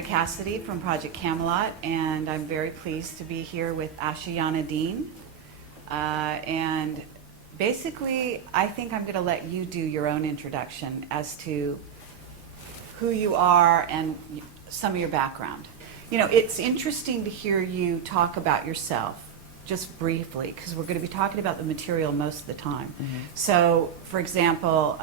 Mary Cassidy from Project Camelot, and I'm very pleased to be here with Ashayana Dean. And basically, I think I'm going to let you do your own introduction as to who you are and some of your background. You know, it's interesting to hear you talk about yourself, just briefly, because we're going to be talking about the material most of the time. Mm-hmm. So, for example,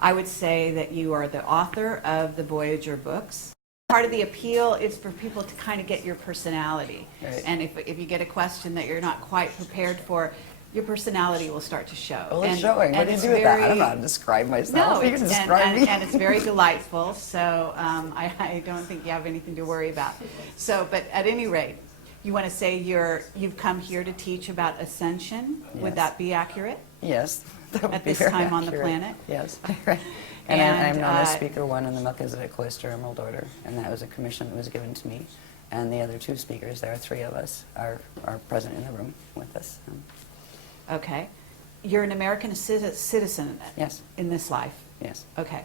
I would say that you are the author of the Voyager books. Part of the appeal is for people to kind of get your personality. Right. And if you get a question that you're not quite prepared for, your personality will start to show. Well, it's showing. What do you do with that? I don't know how to describe myself. No, you can describe me. And it's very delightful, so I don't think you have anything to worry about. So, but at any rate, you want to say you've come here to teach about ascension. Yes. Would that be accurate? Yes. At this time on the planet? Yes. And I'm known as Speaker 1 in the Melchizedek Cloister Emerald Order, and that was a commission that was given to me. And the other two speakers, there are three of us, are present in the room with us. Okay. You're an American citizen. Yes. In this life? Yes. Okay.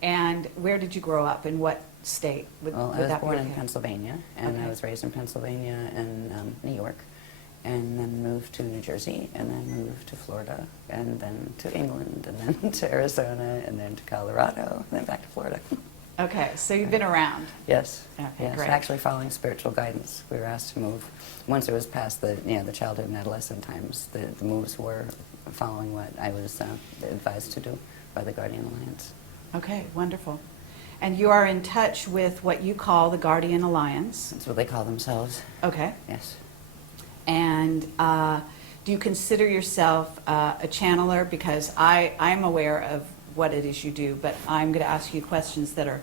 And where did you grow up? In what state? Well, I was born in Pennsylvania, and I was raised in Pennsylvania and New York, and then moved to New Jersey, and then moved to Florida, and then to England, and then to Arizona, and then to Colorado, and then back to Florida. Okay, so you've been around. Yes. Okay, yes. great. Actually, following spiritual guidance, we were asked to move. Once it was past the childhood and adolescent times, the moves were following what I was advised to do by the Guardian Alliance. Okay, wonderful. And you are in touch with what you call the Guardian Alliance. That's what they call themselves. Okay. Yes. And do you consider yourself a channeler? Because I'm aware of what it is you do, but I'm going to ask you questions that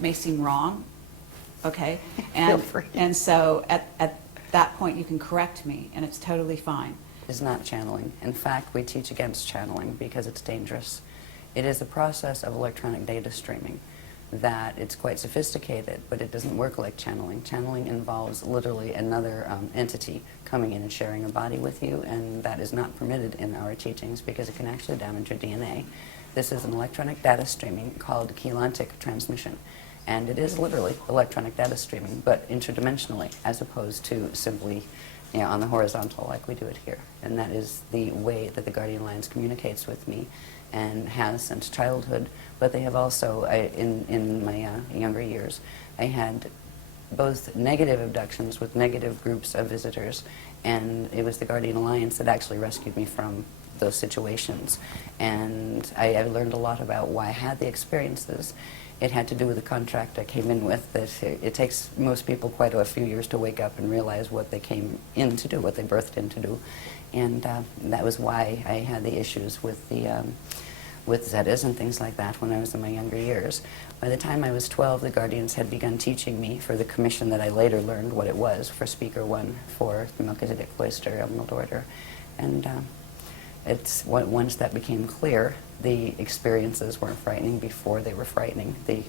may seem wrong. Okay? Feel free. And so at that point you can correct me, and it's totally fine. It's not channeling. In fact, we teach against channeling because it's dangerous. It is a process of electronic data streaming that it's quite sophisticated, but it doesn't work like channeling. Channeling involves literally another entity coming in and sharing a body with you, and that is not permitted in our teachings because it can actually damage your DNA. This is an electronic data streaming called chelantic transmission, and it is literally electronic data streaming, but interdimensionally, as opposed to simply on the horizontal like we do it here. And that is the way that the Guardian Alliance communicates with me and has since childhood. But they have also, in my younger years, I had both negative abductions with negative groups of visitors, and it was the Guardian Alliance that actually rescued me from those situations. And I learned a lot about why I had the experiences. It had to do with the contract I came in with, that it takes most people quite a few years to wake up and realize what they came in to do, what they birthed in to do. And that was why I had the issues with the with Zetas and things like that when I was in my younger years. By the time I was 12, the Guardians had begun teaching me for the commission that I later learned what it was for Speaker 1 for the Melchizedek Cloister Emerald Order. And once that became clear, the experiences weren't frightening before they were frightening, the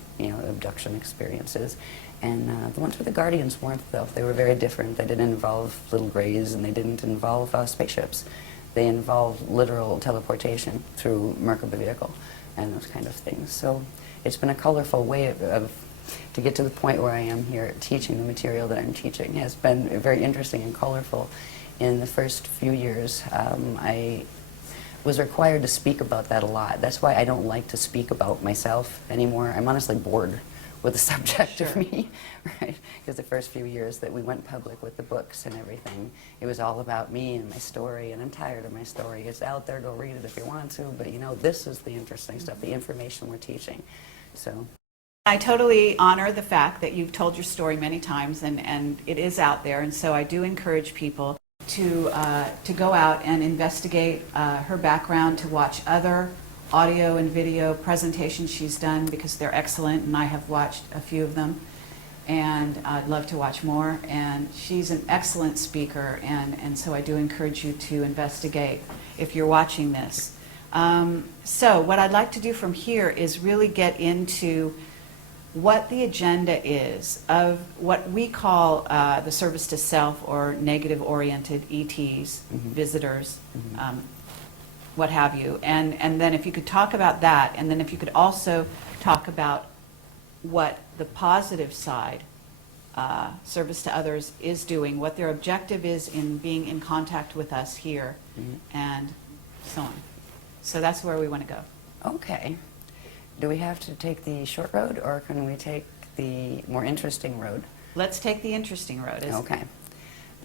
abduction experiences. And the ones with the Guardians weren't, though. They were very different. They didn't involve little grays, and they didn't involve spaceships. They involved literal teleportation through Merkaba vehicle and those kind of things. So it's been a colorful way to get to the point where I am here teaching the material that I'm teaching. It has been very interesting and colorful. In the first few years, I was required to speak about that a lot. That's why I don't like to speak about myself anymore. I'm honestly bored with the subject of me, right? Because the first few years that we went public with the books and everything, it was all about me and my story, and I'm tired of my story. It's out there, go read it if you want to, but this is the interesting stuff, the information we're teaching. So I totally honor the fact that you've told your story many times, and it is out there, and so I do encourage people to go out and investigate her background, to watch other audio and video presentations she's done, because they're excellent, and I have watched a few of them, and I'd love to watch more. And she's an excellent speaker, and so I do encourage you to investigate if you're watching this. So what I'd like to do from here is really get into what the agenda is of what we call the service to self, or negative-oriented ETs, visitors, what have you. And then if you could talk about that, and then if you could also talk about what the positive side, service to others, is doing, what their objective is in being in contact with us here, and so on. So that's where we want to go. Okay. Do we have to take the short road, or can we take the more interesting road? Let's take the interesting road. Okay.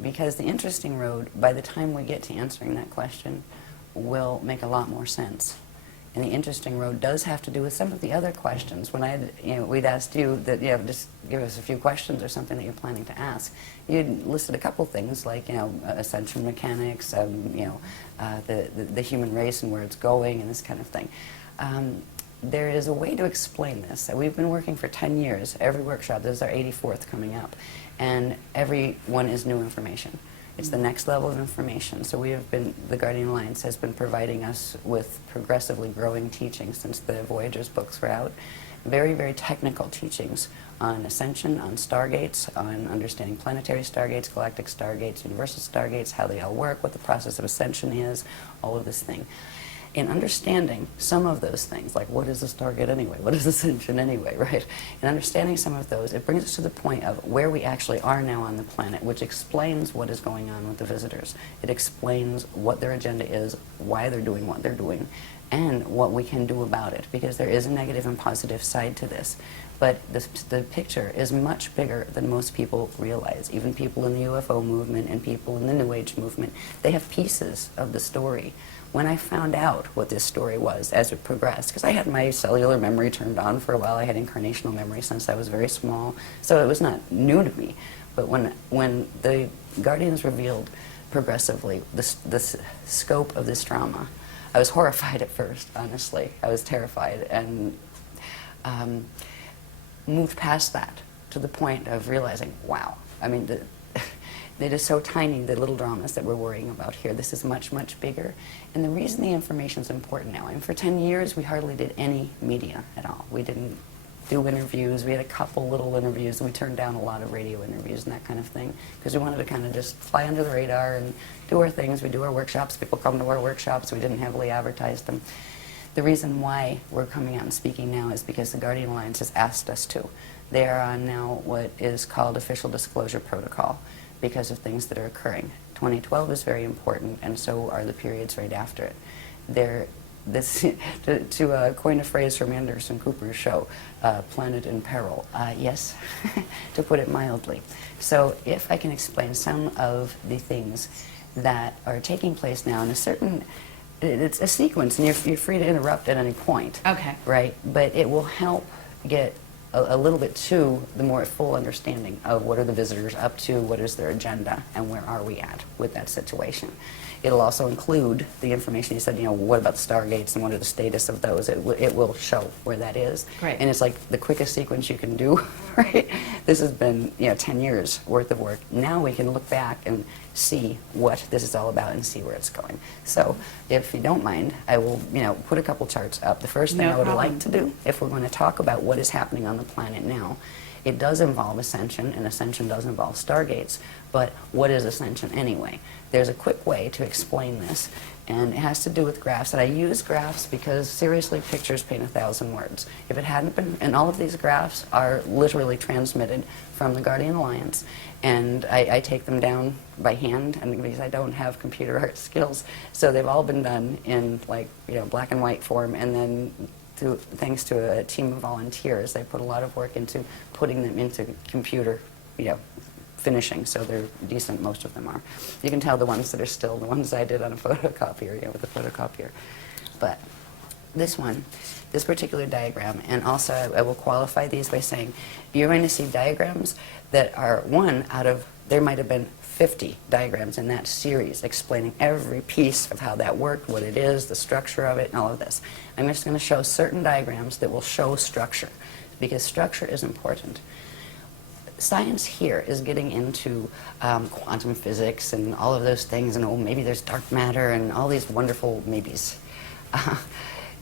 Because the interesting road, by the time we get to answering that question, will make a lot more sense. And the interesting road does have to do with some of the other questions. When we'd asked you that, just give us a few questions or something that you're planning to ask. You'd listed a couple things like, ascension mechanics, the human race and where it's going and this kind of thing. There is a way to explain this. We've been working for 10 years, every workshop. This is our 84th coming up. And every one is new information. It's the next level of information. So the Guardian Alliance has been providing us with progressively growing teaching since the Voyagers books were out. Very, very technical teachings on ascension, on stargates, on understanding planetary stargates, galactic stargates, universal stargates, how they all work, what the process of ascension is, all of this thing. In understanding some of those things, like what is a stargate anyway, what is ascension anyway, right? In understanding some of those, it brings us to the point of where we actually are now on the planet, which explains what is going on with the visitors. It explains what their agenda is, why they're doing what they're doing, and what we can do about it, because there is a negative and positive side to this. But the picture is much bigger than most people realize. Even people in the UFO movement and people in the New Age movement, they have pieces of the story. When I found out what this story was as it progressed, because I had my cellular memory turned on for a while, I had incarnational memory since I was very small, so it was not new to me. But when the Guardians revealed progressively the scope of this drama, I was horrified at first, honestly. I was terrified, and moved past that to the point of realizing, wow, I mean, it is so tiny, the little dramas that we're worrying about here. This is much, much bigger. And the reason the information is important now, I mean, for 10 years, we hardly did any media at all. We didn't do interviews. We had a couple little interviews, and we turned down a lot of radio interviews and that kind of thing, because we wanted to kind of just fly under the radar and do our things. We do our workshops. People come to our workshops. We didn't heavily advertise them. The reason why we're coming out and speaking now is because the Guardian Alliance has asked us to. They are on now what is called official disclosure protocol because of things that are occurring. 2012 is very important, and so are the periods right after it. To coin a phrase from Anderson Cooper's show, planet in peril. Yes, to put it mildly. So if I can explain some of the things that are taking place now in a certain, it's a sequence, and you're free to interrupt at any point. Okay. Right? But it will help get a little bit to the more full understanding of what are the visitors up to, what is their agenda, and where are we at with that situation. It'll also include the information you said, what about the stargates and what are the status of those? It will show where that is. Great. And it's like the quickest sequence you can do, right? This has been 10 years worth of work. Now we can look back and see what this is all about and see where it's going. So if you don't mind, I will put a couple charts up. The first thing I would like to do, if we're going to talk about what is happening on the planet now, it does involve ascension, and ascension does involve stargates, but what is ascension anyway? There's a quick way to explain this, and it has to do with graphs. And I use graphs because, seriously, pictures paint 1,000 words. If it hadn't been, and all of these graphs are literally transmitted from the Guardian Alliance, and I take them down by hand, and because I don't have computer art skills, so they've all been done in black and white form, and then thanks to a team of volunteers, they put a lot of work into putting them into computer, finishing, so they're decent, most of them are. You can tell the ones that are still the ones I did on a photocopier, with a photocopier. But this particular diagram, and also I will qualify these by saying, you're going to see diagrams that are one out of, there might have been 50 diagrams in that series explaining every piece of how that worked, what it is, the structure of it, and all of this. I'm just going to show certain diagrams that will show structure, because structure is important. Science here is getting into quantum physics and all of those things, and maybe there's dark matter and all these wonderful maybes.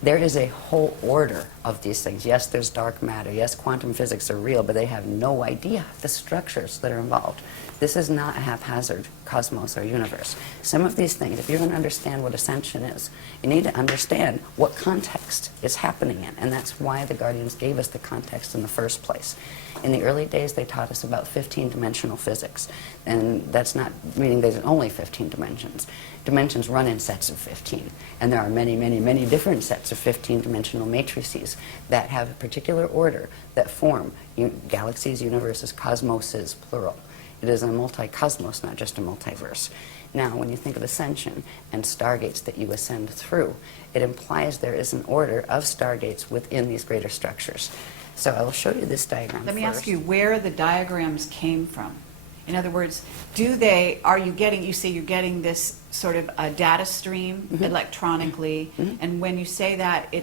There is a whole order of these things. Yes, there's dark matter. Yes, quantum physics are real, but they have no idea the structures that are involved. This is not a haphazard cosmos or universe. Some of these things, if you're going to understand what ascension is, you need to understand what context it's happening in. And that's why the Guardians gave us the context in the first place. In the early days, they taught us about 15-dimensional physics. And that's not meaning there's only 15 dimensions. Dimensions run in sets of 15. And there are many, many, many different sets of 15-dimensional matrices that have a particular order that form galaxies, universes, cosmoses, plural. It is a multi-cosmos, not just a multiverse. Now, when you think of ascension and stargates that you ascend through, it implies there is an order of stargates within these greater structures. So I will show you this diagram Let me first. ask you where the diagrams came from. In other words, are you getting, you say you're getting this sort of a data stream electronically, and when you say that,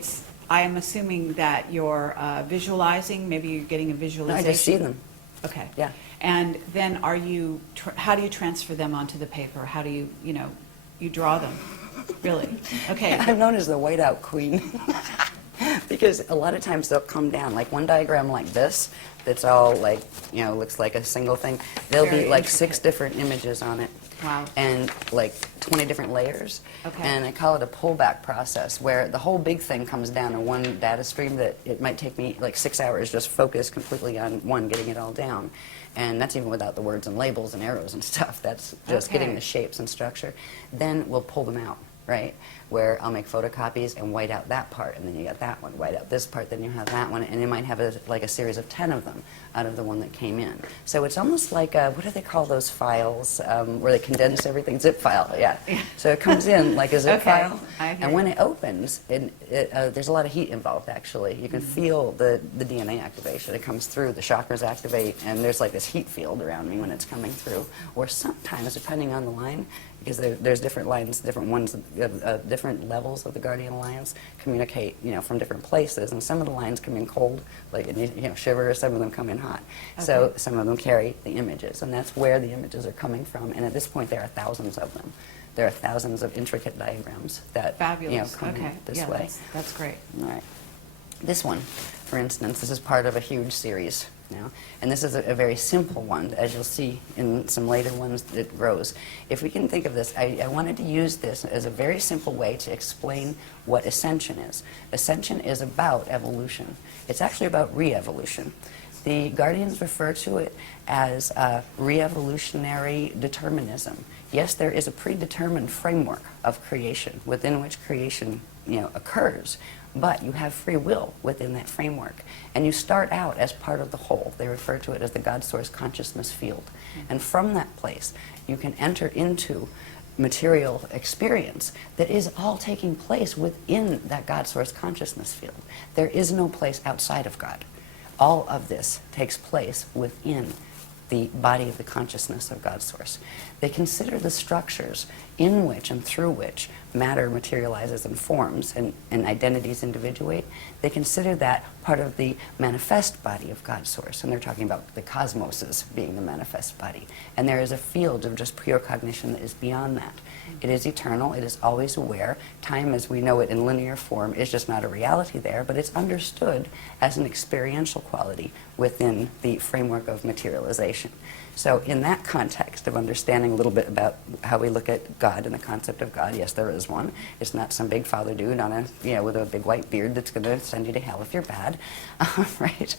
I am assuming that you're visualizing, maybe you're getting a No, visualization. I just see them. Okay. Yeah. And then how do you transfer them onto the paper? How do you you draw them? Really? Okay. I'm known as the whiteout queen. Because a lot of times they'll come down, like one diagram like this, that's all like, looks like a single thing. There'll Very be like intricate. 6 different images on it. Wow. And like 20 different layers. Okay. And I call it a pullback process, where the whole big thing comes down in one data stream that it might take me like 6 hours just focused completely on one, getting it all down. And that's even without the words and labels and arrows and stuff. That's just getting Okay. the shapes and structure. Then we'll pull them out, right? Where I'll make photocopies and white out that part, and then you got that one, white out this part, then you have that one, and you might have like a series of 10 of them out of the one that came in. So it's almost like what do they call those files where they condense everything? Zip file, yeah. So it comes in like a zip Okay, file, I hear and when you. it opens, there's a lot of heat involved actually. You can feel the DNA activation. It comes through, the chakras activate, and there's like this heat field around me when it's coming through. Or sometimes, depending on the line, because there's different lines, different ones, different levels of the Guardian Alliance communicate, from different places, and some of the lines come in cold, like shiver, some of them come in hot. So Okay. some of them carry the images, and that's where the images are coming from. And at this point, there are thousands of them. There are thousands of intricate diagrams that Fabulous. come Okay. in this Yeah, way. that's great. All right. This one, for instance, this is part of a huge series now. And this is a very simple one. As you'll see in some later ones, it grows. If we can think of this, I wanted to use this as a very simple way to explain what ascension is. Ascension is about evolution. It's actually about re-evolution. The Guardians refer to it as re-evolutionary determinism. Yes, there is a predetermined framework of creation within which creation occurs, but you have free will within that framework. And you start out as part of the whole. They refer to it as the God Source consciousness field. And from that place, you can enter into material experience that is all taking place within that God Source consciousness field. There is no place outside of God. All of this takes place within the body of the consciousness of God Source. They consider the structures in which and through which matter materializes and forms and identities individuate. They consider that part of the manifest body of God Source, and they're talking about the cosmoses being the manifest body. And there is a field of just pure cognition that is beyond that. It is eternal, it is always aware. Time as we know it in linear form is just not a reality there, but it's understood as an experiential quality within the framework of materialization. So in that context of understanding a little bit about how we look at God and the concept of God, yes, there is one. It's not some big father dude on with a big white beard that's going to send you to hell if you're bad, right?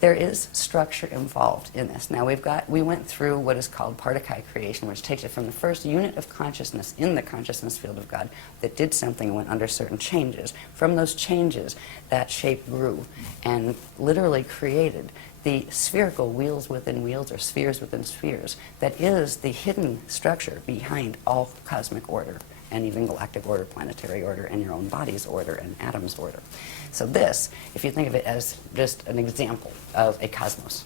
There is structure involved in this. Now we went through what is called particle creation, which takes it from the first unit of consciousness in the consciousness field of God that did something and went under certain changes. From those changes, that shape grew and literally created the spherical wheels within wheels, or spheres within spheres, that is the hidden structure behind all cosmic order, and even galactic order, planetary order, and your own body's order, and atoms' order. So this, if you think of it as just an example of a cosmos,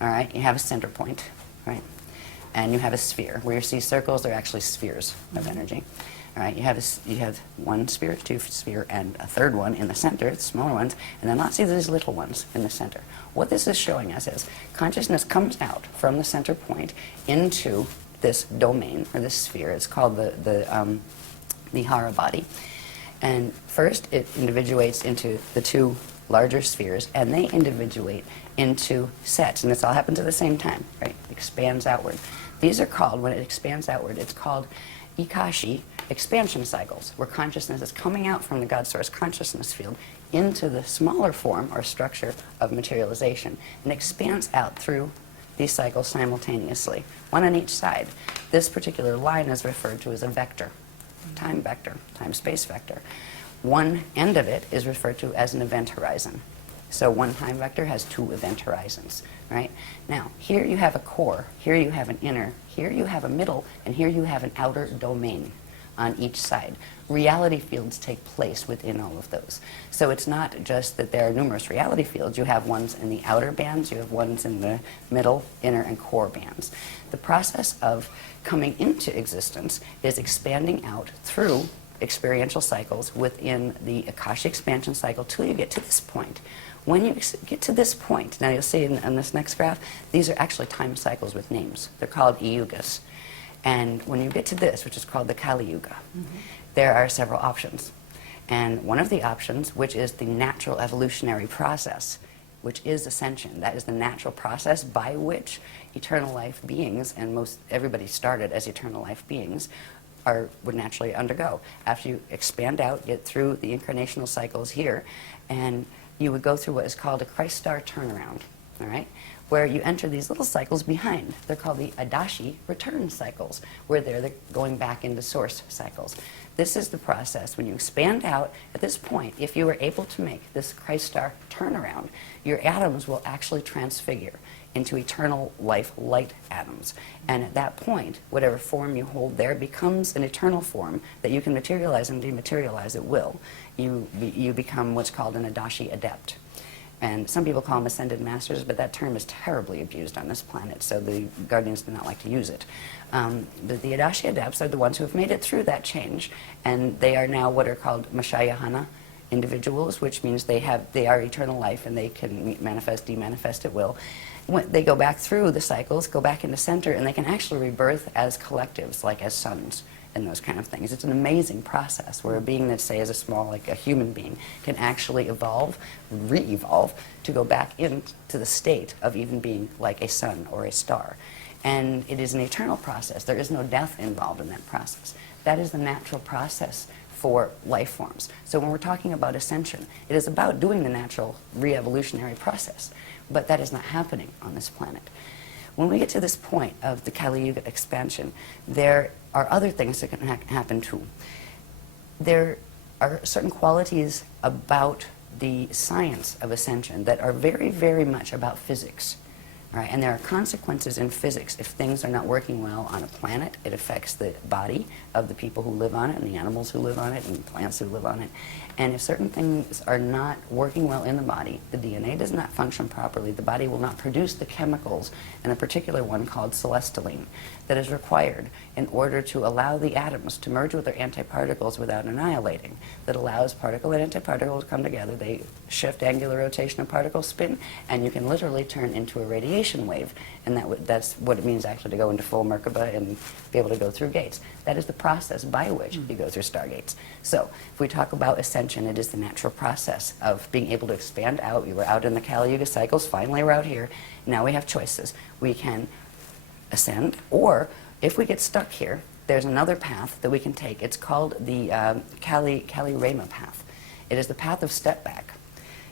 all right, you have a center point, right, and you have a sphere. Where you see circles, they're actually spheres of energy. All right, you have one sphere, two sphere, and a third one in the center, the smaller ones, and then lots of these little ones in the center. What this is showing us is consciousness comes out from the center point into this domain, or this sphere. It's called the Hara body. And first, it individuates into the two larger spheres, and they individuate into sets. And this all happens at the same time, right? It expands outward. These are called, when it expands outward, it's called ikashi, expansion cycles, where consciousness is coming out from the God Source consciousness field into the smaller form or structure of materialization and expands out through these cycles simultaneously, one on each side. This particular line is referred to as a vector, time-space vector. One end of it is referred to as an event horizon. So one time vector has two event horizons, right? Now, here you have a core, here you have an inner, here you have a middle, and here you have an outer domain on each side. Reality fields take place within all of those. So it's not just that there are numerous reality fields. You have ones in the outer bands, you have ones in the middle, inner, and core bands. The process of coming into existence is expanding out through experiential cycles within the Akashic expansion cycle till you get to this point. When you get to this point, now you'll see in this next graph, these are actually time cycles with names. They're called yugas. And when you get to this, which is called the Kali Yuga, there are several options. And one of the options, which is the natural evolutionary process, which is ascension, that is the natural process by which eternal life beings, and most everybody started as eternal life beings, would naturally undergo. After you expand out, get through the incarnational cycles here, and you would go through what is called a Krystal turnaround, all right? Where you enter these little cycles behind. They're called the Adashi return cycles, where they're going back into source cycles. This is the process. When you expand out, at this point, if you were able to make this Krystal turnaround, your atoms will actually transfigure into eternal life light atoms. And at that point, whatever form you hold there becomes an eternal form that you can materialize and dematerialize at will. You become what's called an Adashi adept. And some people call them ascended masters, but that term is terribly abused on this planet, so the Guardians do not like to use it. But the Adashi adepts are the ones who have made it through that change, and they are now what are called Mashayahana individuals, which means they are eternal life and they can manifest, demanifest at will. When they go back through the cycles, go back into center, and they can actually rebirth as collectives, like as suns and those kind of things. It's an amazing process where a being that, say, is a small, like a human being, can actually evolve, re-evolve, to go back into the state of even being like a sun or a star. And it is an eternal process. There is no death involved in that process. That is the natural process for life forms. So when we're talking about ascension, it is about doing the natural re-evolutionary process. But that is not happening on this planet. When we get to this point of the Kali Yuga expansion, there are other things that can happen too. There are certain qualities about the science of ascension that are very, very much about physics. Right? And there are consequences in physics. If things are not working well on a planet, it affects the body of the people who live on it, and the animals who live on it, and the plants who live on it. And if certain things are not working well in the body, the DNA does not function properly, the body will not produce the chemicals, and a particular one called celestaline, that is required in order to allow the atoms to merge with their antiparticles without annihilating. That allows particle and antiparticle to come together. They shift angular rotation of particle spin, and you can literally turn into a radiation wave. And that's what it means actually to go into full Merkaba and be able to go through gates. That is the process by which you go through stargates. So if we talk about ascension, it is the natural process of being able to expand out. We were out in the Kali Yuga cycles, finally we're out here. Now we have choices. We can ascend, or if we get stuck here, there's another path that we can take. It's called the Kali Rama path. It is the path of step back.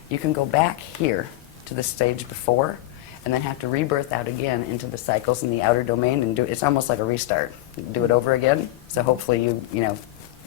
You can go back here to the stage before, and then have to rebirth out again into the cycles in the outer domain and it's almost like a restart. Do it over again. So hopefully you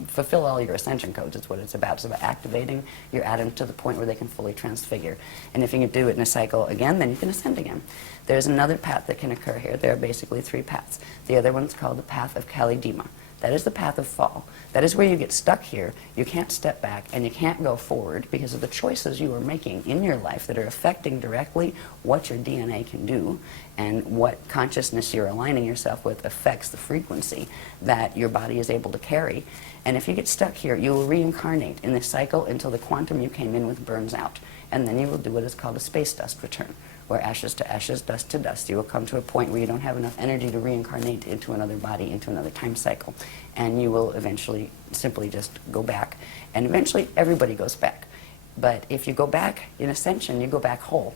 fulfill all your ascension codes. It's what it's about. It's about activating your atoms to the point where they can fully transfigure. And if you can do it in a cycle again, then you can ascend again. There's another path that can occur here. There are basically three paths. The other one's called the path of Kali Dima. That is the path of fall. That is where you get stuck here. You can't step back and you can't go forward because of the choices you are making in your life that are affecting directly what your DNA can do, and what consciousness you're aligning yourself with affects the frequency that your body is able to carry. And if you get stuck here, you will reincarnate in this cycle until the quantum you came in with burns out. And then you will do what is called a space dust return, where ashes to ashes, dust to dust. You will come to a point where you don't have enough energy to reincarnate into another body, into another time cycle. And you will eventually simply just go back. And eventually everybody goes back. But if you go back in ascension, you go back whole.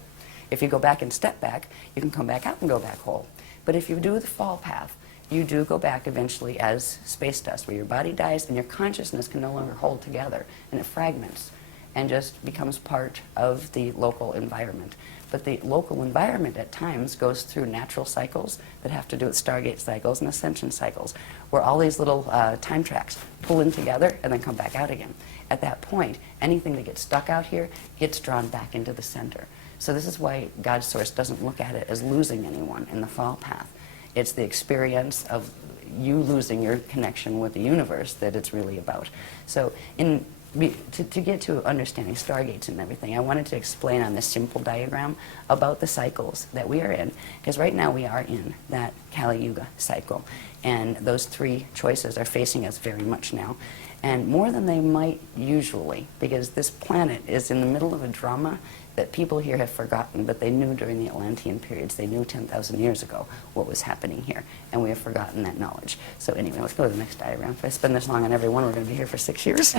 If you go back and step back, you can come back out and go back whole. But if you do the fall path, you do go back eventually as space dust, where your body dies and your consciousness can no longer hold together, and it fragments and just becomes part of the local environment. But the local environment at times goes through natural cycles that have to do with Stargate cycles and ascension cycles, where all these little time tracks pull in together and then come back out again. At that point, anything that gets stuck out here gets drawn back into the center. So this is why God's Source doesn't look at it as losing anyone in the fall path. It's the experience of you losing your connection with the universe that it's really about. So to get to understanding stargates and everything, I wanted to explain on this simple diagram about the cycles that we are in, because right now we are in that Kali Yuga cycle, and those three choices are facing us very much now, and more than they might usually, because this planet is in the middle of a drama that people here have forgotten, but they knew during the Atlantean periods. They knew 10,000 years ago what was happening here, and we have forgotten that knowledge. So anyway, let's go to the next diagram. If I spend this long on every one, we're going to be here for 6 years.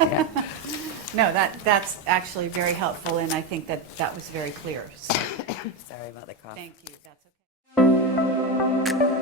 Yeah. No, that's actually very helpful, and I think that was very clear. So, Sorry about the cough. thank you. That's okay.